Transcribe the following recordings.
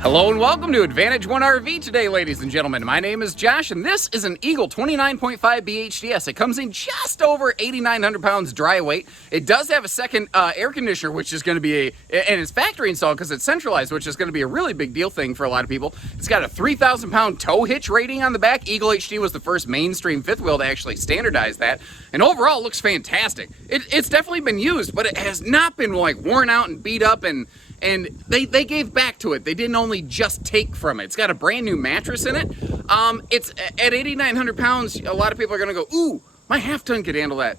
Hello and welcome to Advantage One RV today, ladies and gentlemen. My name is Josh, and this is an Eagle 29.5 BHDS. It comes in just over 8,900 pounds dry weight. It does have a second air conditioner, which is going to be and it's factory installed because it's centralized, which is going to be a really big deal thing for a lot of people. It's got a 3,000 pound tow hitch rating on the back. Eagle HD was the first mainstream fifth wheel to actually standardize that, and overall it looks fantastic. It's definitely been used, but it has not been like worn out and beat up, and they gave back to it. They didn't only just take from it. It's got a brand new mattress in it. It's at 8,900 pounds. A lot of people are going to go, ooh, my half ton could handle that.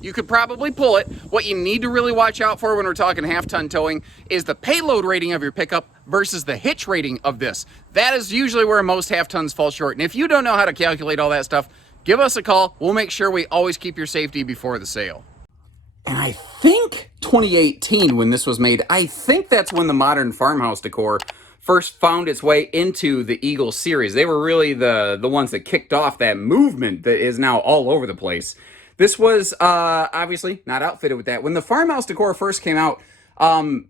You could probably pull it. What you need to really watch out for when we're talking half ton towing is the payload rating of your pickup versus the hitch rating of this. That is usually where most half tons fall short. And if you don't know how to calculate all that stuff, give us a call. We'll make sure we always keep your safety before the sale. And I think 2018, when this was made, I think that's when the modern farmhouse decor first found its way into the Eagle series. They were really the ones that kicked off that movement that is now all over the place. This was obviously not outfitted with that. When the farmhouse decor first came out,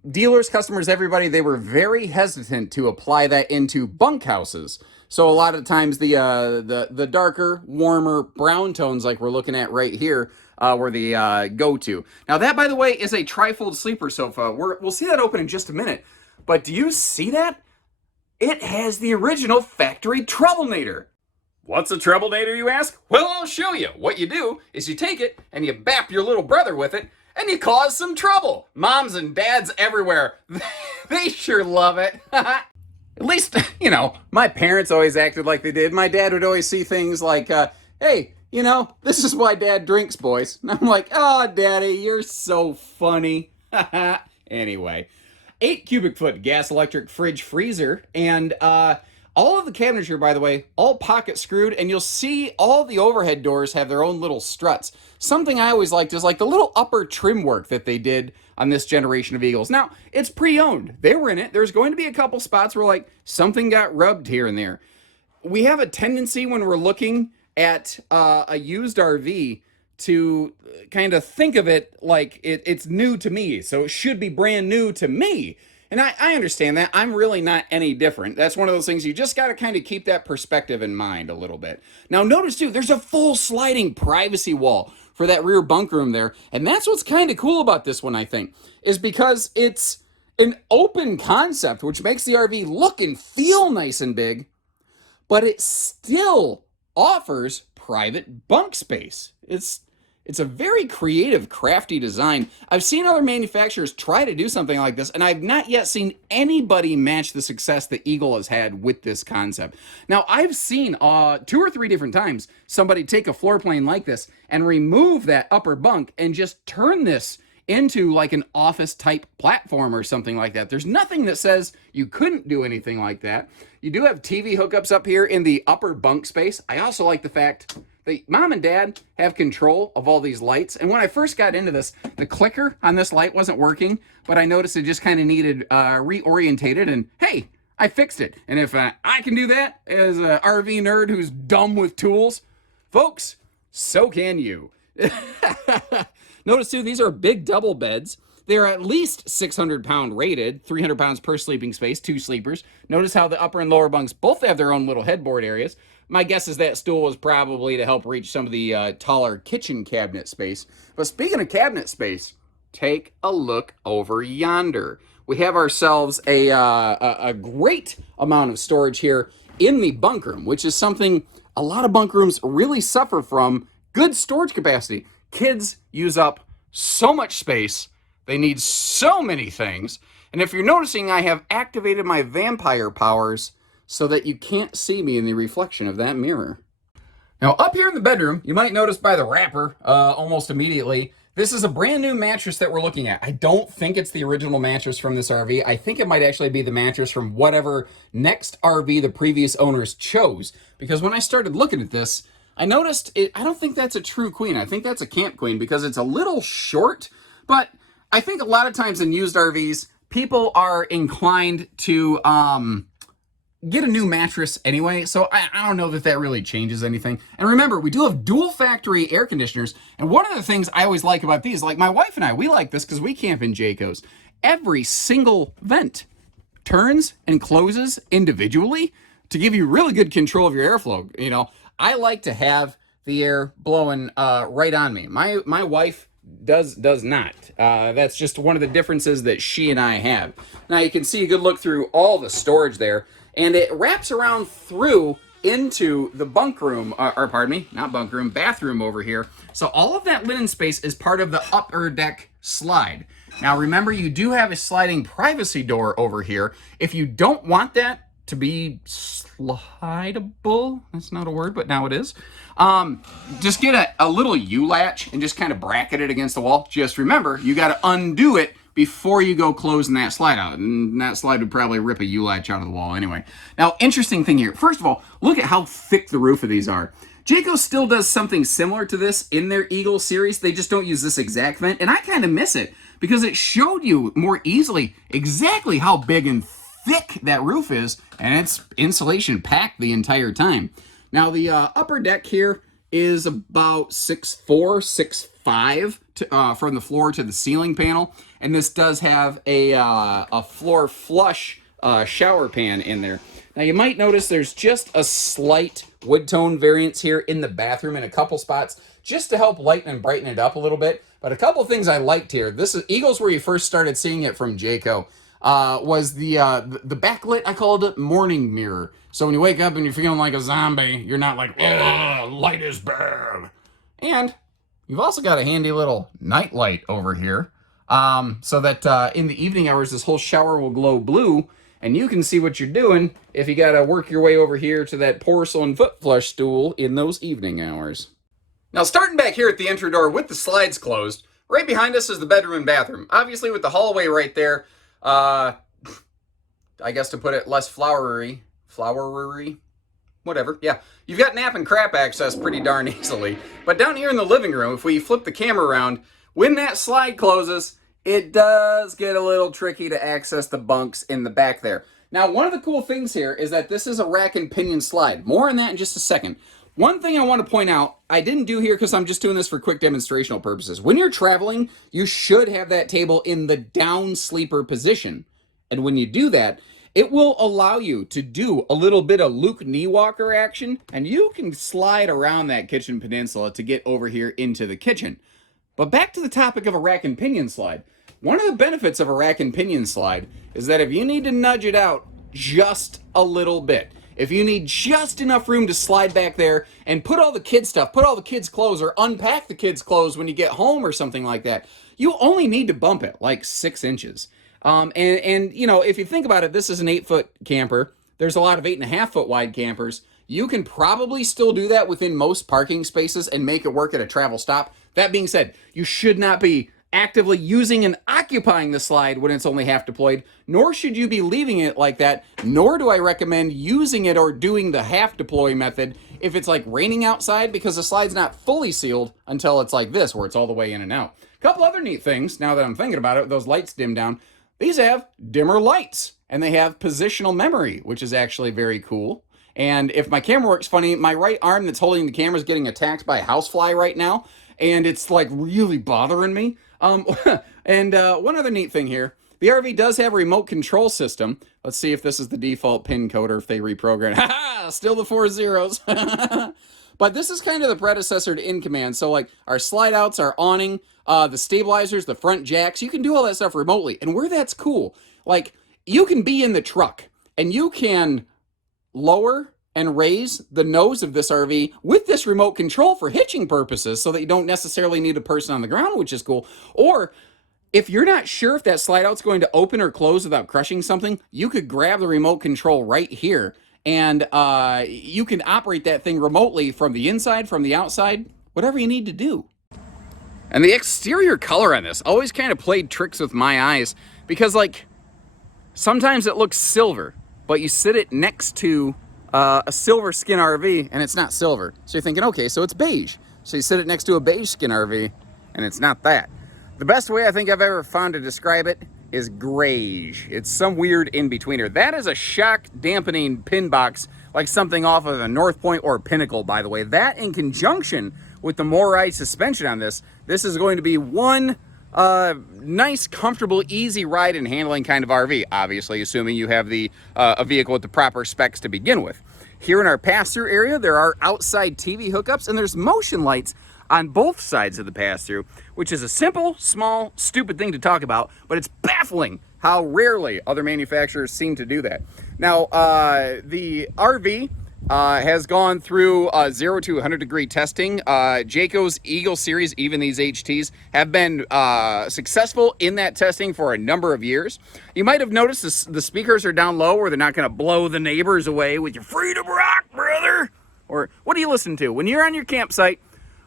dealers, customers, everybody, they were very hesitant to apply that into bunkhouses. So a lot of times the darker, warmer brown tones like we're looking at right here were the go-to. Now that, by the way, is a trifold sleeper sofa. We'll see that open in just a minute. But do you see that? It has the original factory Troublemator. What's a Troublemator, you ask? Well, I'll show you. What you do is you take it and you bap your little brother with it and you cause some trouble. Moms and dads everywhere, they sure love it. At least, you know, my parents always acted like they did. My dad would always see things like, hey, you know, this is why Dad drinks, boys. And I'm like, oh, Daddy, you're so funny. Anyway, 8 cubic foot gas electric fridge freezer, and all of the cabinetry, by the way, all pocket screwed, and you'll see all the overhead doors have their own little struts. Something I always liked is like the little upper trim work that they did on this generation of Eagles. Now, it's pre-owned. They were in it. There's going to be a couple spots where like something got rubbed here and there. We have a tendency when we're looking at a used RV to kind of think of it like it's new to me, so it should be brand new to me. And I understand that. I'm really not any different. That's one of those things you just got to kind of keep that perspective in mind a little bit. Now notice too, there's a full sliding privacy wall for that rear bunk room there. And that's what's kind of cool about this one, I think, is because it's an open concept, which makes the RV look and feel nice and big, but it still offers private bunk space. It's a very creative, crafty design. I've seen other manufacturers try to do something like this, and I've not yet seen anybody match the success that Eagle has had with this concept. Now, I've seen 2 or 3 different times somebody take a floor plane like this and remove that upper bunk and just turn this into like an office type platform or something like that. There's nothing that says you couldn't do anything like that. You do have TV hookups up here in the upper bunk space. I also like the fact that Mom and Dad have control of all these lights. And when I first got into this, the clicker on this light wasn't working, but I noticed it just kind of needed reorientated, and hey, I fixed it. And if I can do that as an RV nerd who's dumb with tools, folks, so can you. Notice too, these are big double beds. They're at least 600 pound rated, 300 pounds per sleeping space, 2 sleepers. Notice how the upper and lower bunks both have their own little headboard areas. My guess is that stool was probably to help reach some of the taller kitchen cabinet space. But speaking of cabinet space, take a look over yonder. We have ourselves a great amount of storage here in the bunk room, which is something a lot of bunk rooms really suffer from. Good storage capacity. Kids use up so much space. They need so many things. And if you're noticing, I have activated my vampire powers so that you can't see me in the reflection of that mirror. Now, up here in the bedroom, you might notice by the wrapper almost immediately, this is a brand new mattress that we're looking at. I don't think it's the original mattress from this RV. I think it might actually be the mattress from whatever next RV the previous owners chose. Because when I started looking at this, I noticed I don't think that's a true queen. I think that's a camp queen because it's a little short. But I think a lot of times in used RVs, people are inclined to get a new mattress anyway, so I don't know that that really changes anything. And remember, we do have dual factory air conditioners, and one of the things I always like about these, like my wife and I, we like this because we camp in Jaycos. Every single vent turns and closes individually to give you really good control of your airflow. You know, I like to have the air blowing right on me. My wife does not. That's just one of the differences that she and I have. Now you can see a good look through all the storage there, and it wraps around through into the bunk room, or pardon me, not bunk room, bathroom over here. So all of that linen space is part of the upper deck slide. Now remember, you do have a sliding privacy door over here. If you don't want that to be slidable, that's not a word, but now it is, just get a little U-latch and just kind of bracket it against the wall. Just remember, you got to undo it before you go closing that slide out. And that slide would probably rip a U-latch out of the wall anyway. Now, interesting thing here. First of all, look at how thick the roof of these are. Jayco still does something similar to this in their Eagle series. They just don't use this exact vent. And I kind of miss it because it showed you more easily exactly how big and thick that roof is. And it's insulation packed the entire time. Now, the upper deck here is about 6'4", 6'5", from the floor to the ceiling panel. And this does have a floor flush shower pan in there. Now, you might notice there's just a slight wood tone variance here in the bathroom in a couple spots, just to help lighten and brighten it up a little bit. But a couple things I liked here. This is Eagle's where you first started seeing it from Jayco. Was the backlit, I called it, morning mirror. So when you wake up and you're feeling like a zombie, you're not like, ugh, light is bad. And you've also got a handy little night light over here, so that in the evening hours, this whole shower will glow blue, and you can see what you're doing if you got to work your way over here to that porcelain foot flush stool in those evening hours. Now, starting back here at the entry door with the slides closed, right behind us is the bedroom and bathroom. Obviously, with the hallway right there, I guess to put it less flowery, whatever, yeah. You've got nap and crap access pretty darn easily. But down here in the living room, if we flip the camera around, when that slide closes, it does get a little tricky to access the bunks in the back there. Now, one of the cool things here is that this is a rack and pinion slide. More on that in just a second. One thing I want to point out, I didn't do here because I'm just doing this for quick demonstrational purposes. When you're traveling, you should have that table in the down sleeper position. And when you do that, it will allow you to do a little bit of Luke knee walker action, and you can slide around that kitchen peninsula to get over here into the kitchen. But back to the topic of a rack and pinion slide. One of the benefits of a rack and pinion slide is that if you need to nudge it out just a little bit, if you need just enough room to slide back there and put all the kids' stuff, put all the kids' clothes, or unpack the kids' clothes when you get home or something like that, you only need to bump it like 6 inches. And you know, if you think about it, this is an 8-foot camper. There's a lot of 8.5-foot wide campers. You can probably still do that within most parking spaces and make it work at a travel stop. That being said, you should not be actively using and occupying the slide when it's only half deployed, nor should you be leaving it like that, nor do I recommend using it or doing the half deploy method if it's like raining outside, because the slide's not fully sealed until it's like this, where it's all the way in and out. A couple other neat things, now that I'm thinking about it, those lights dim down. These have dimmer lights, and they have positional memory, which is actually very cool. And if my camera works funny, my right arm that's holding the camera is getting attacked by a housefly right now, and it's like really bothering me. And one other neat thing here, the RV does have a remote control system. Let's see if this is the default pin code or if they reprogram. Ha-ha! Still the 4 zeros. But this is kind of the predecessor to In Command. So like our slide outs, our awning, the stabilizers, the front jacks, you can do all that stuff remotely. And where that's cool, like you can be in the truck and you can lower and raise the nose of this RV with this remote control for hitching purposes so that you don't necessarily need a person on the ground, which is cool. Or if you're not sure if that slide out's going to open or close without crushing something, you could grab the remote control right here and you can operate that thing remotely from the inside, from the outside, whatever you need to do. And the exterior color on this always kind of played tricks with my eyes because like sometimes it looks silver, but you sit it next to a silver skin RV and it's not silver. So you're thinking, okay, so it's beige. So you sit it next to a beige skin RV and it's not that. The best way I think I've ever found to describe it is grayish. It's some weird in-betweener. That is a shock dampening pin box, like something off of a North Point or Pinnacle, by the way. That in conjunction with the MORride suspension on this, this is going to be one nice, comfortable, easy ride and handling kind of RV, obviously assuming you have the a vehicle with the proper specs to begin with. Here in our pass-through area, there are outside TV hookups, and there's motion lights on both sides of the pass-through, which is a simple, small, stupid thing to talk about, but it's baffling how rarely other manufacturers seem to do that. Now, the RV has gone through 0 to 100 degree testing. Jayco's Eagle series, even these HTs, have been successful in that testing for a number of years. You might have noticed the speakers are down low where they're not going to blow the neighbors away with your freedom rock, brother. Or what do you listen to? When you're on your campsite,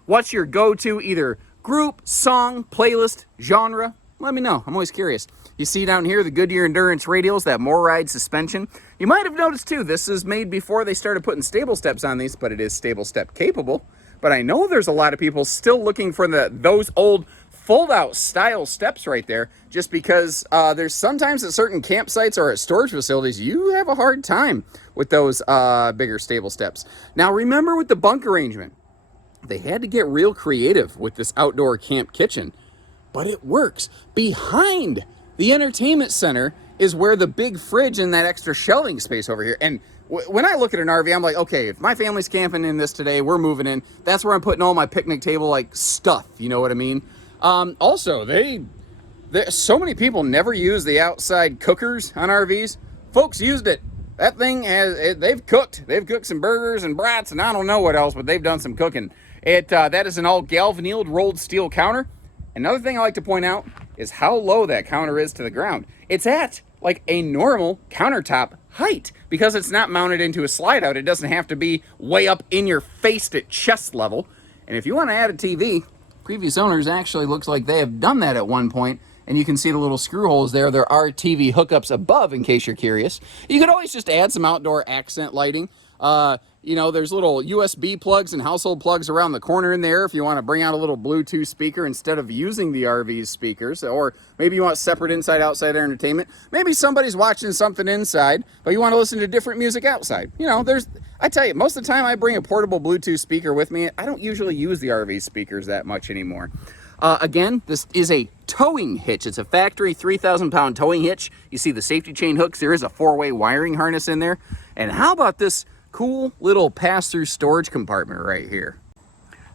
what's your go-to either group, song, playlist, genre? Let me know. I'm always curious. You see down here the Goodyear Endurance radials, that MORryde suspension. You might have noticed too, this is made before they started putting stable steps on these, but it is stable step capable. But I know there's a lot of people still looking for those old fold-out style steps right there, just because there's sometimes at certain campsites or at storage facilities, you have a hard time with those bigger stable steps. Now remember with the bunk arrangement, they had to get real creative with this outdoor camp kitchen, but it works. Behind the entertainment center is where the big fridge and that extra shelving space over here. And when I look at an RV, I'm like, okay, if my family's camping in this today, we're moving in. That's where I'm putting all my picnic table like stuff. You know what I mean? Also, so many people never use the outside cookers on RVs. Folks used it. That thing they've cooked some burgers and brats and I don't know what else, but they've done some cooking. That is an all galvanized rolled steel counter. Another thing I like to point out is how low that counter is to the ground. It's at like a normal countertop height because it's not mounted into a slide out. It doesn't have to be way up in your face at chest level. And if you want to add a TV, previous owners actually looks like they have done that at one point. And you can see the little screw holes there. There are TV hookups above in case you're curious. You could always just add some outdoor accent lighting. You know, there's little USB plugs and household plugs around the corner in there if you want to bring out a little Bluetooth speaker instead of using the RV's speakers. Or maybe you want separate inside-outside entertainment. Maybe somebody's watching something inside, but you want to listen to different music outside. You know, I tell you, most of the time I bring a portable Bluetooth speaker with me. I don't usually use the RV speakers that much anymore. Again, this is a towing hitch. It's a factory 3,000-pound towing hitch. You see the safety chain hooks. There is a 4-way wiring harness in there. And how about this cool little pass-through storage compartment right here?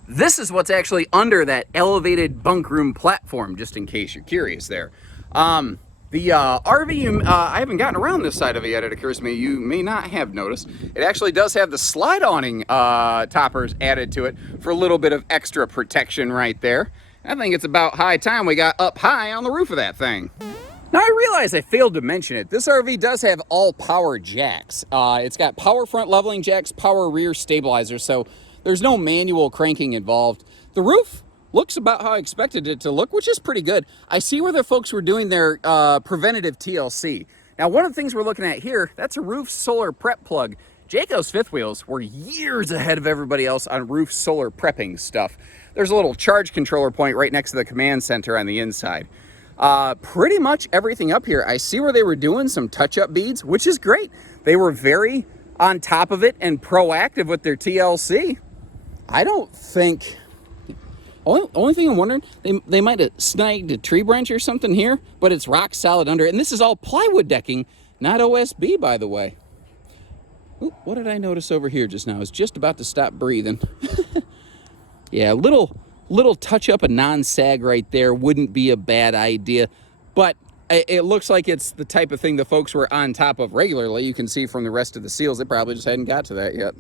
This is what's actually under that elevated bunk room platform, just in case you're curious there. The RV, I haven't gotten around this side of it yet. It occurs to me you may not have noticed. It actually does have the slide awning toppers added to it for a little bit of extra protection right there. I think it's about high time we got up high on the roof of that thing. Now I realize I failed to mention it. This RV does have all power jacks. It's got power front leveling jacks, power rear stabilizers, so there's no manual cranking involved. The roof looks about how I expected it to look, which is pretty good. I see where the folks were doing their preventative TLC. Now one of the things we're looking at here, that's a roof solar prep plug. Jayco's fifth wheels were years ahead of everybody else on roof solar prepping stuff. There's a little charge controller point right next to the command center on the inside. Pretty much everything up here, I see where they were doing some touch-up beads, which is great. They were very on top of it and proactive with their TLC. I don't think... Only thing I'm wondering, they might have snagged a tree branch or something here, but it's rock solid under it. And this is all plywood decking, not OSB, by the way. Ooh, what did I notice over here just now? I was just about to stop breathing. Yeah, little touch up a non-sag right there wouldn't be a bad idea, but it looks like it's the type of thing the folks were on top of regularly. You can see from the rest of the seals, they probably just hadn't got to that yet.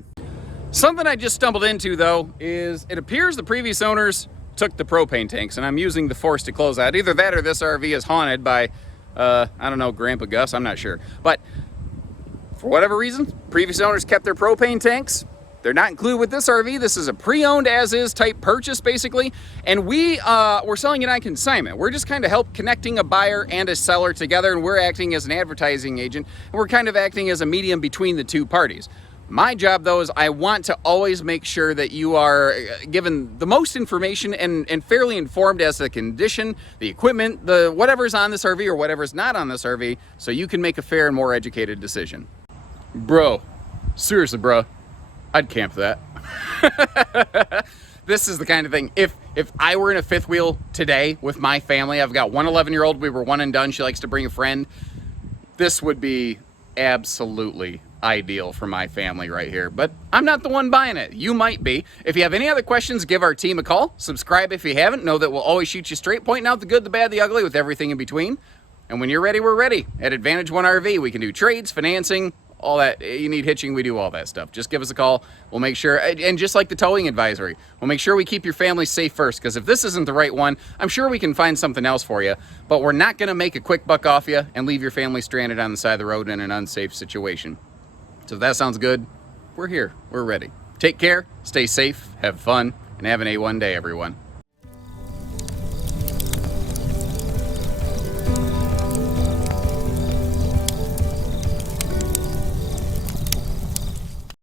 Something I just stumbled into though is it appears the previous owners took the propane tanks, and I'm using the force to close that. Either that or this RV is haunted by, I don't know, Grandpa Gus, I'm not sure. But for whatever reason, previous owners kept their propane tanks. They're not included with this RV. This is a pre-owned as-is type purchase, basically. And we're selling it on consignment. We're just kind of connecting a buyer and a seller together, and we're acting as an advertising agent. And we're kind of acting as a medium between the two parties. My job, though, is I want to always make sure that you are given the most information and fairly informed as to the condition, the equipment, the whatever's on this RV or whatever's not on this RV, so you can make a fair and more educated decision. Bro, seriously, bro. I'd camp that. this is the kind of thing, if I were in a fifth wheel today with my family, I've got one 11-year-old, we were one and done, she likes to bring a friend, this would be absolutely ideal for my family right here. But I'm not the one buying it. You might be. If you have any other questions, give our team a call. Subscribe if you haven't. Know that we'll always shoot you straight, pointing out the good, the bad, the ugly, with everything in between. And when you're ready, we're ready. At Advantage One RV, we can do trades, financing, all that. You need hitching, we do all that stuff. Just give us a call. We'll make sure, and just like the towing advisory, we'll make sure we keep your family safe first, because if this isn't the right one, I'm sure we can find something else for you, but we're not going to make a quick buck off you and leave your family stranded on the side of the road in an unsafe situation. So if that sounds good, we're here. We're ready. Take care, stay safe, have fun, and have an A1 day, everyone.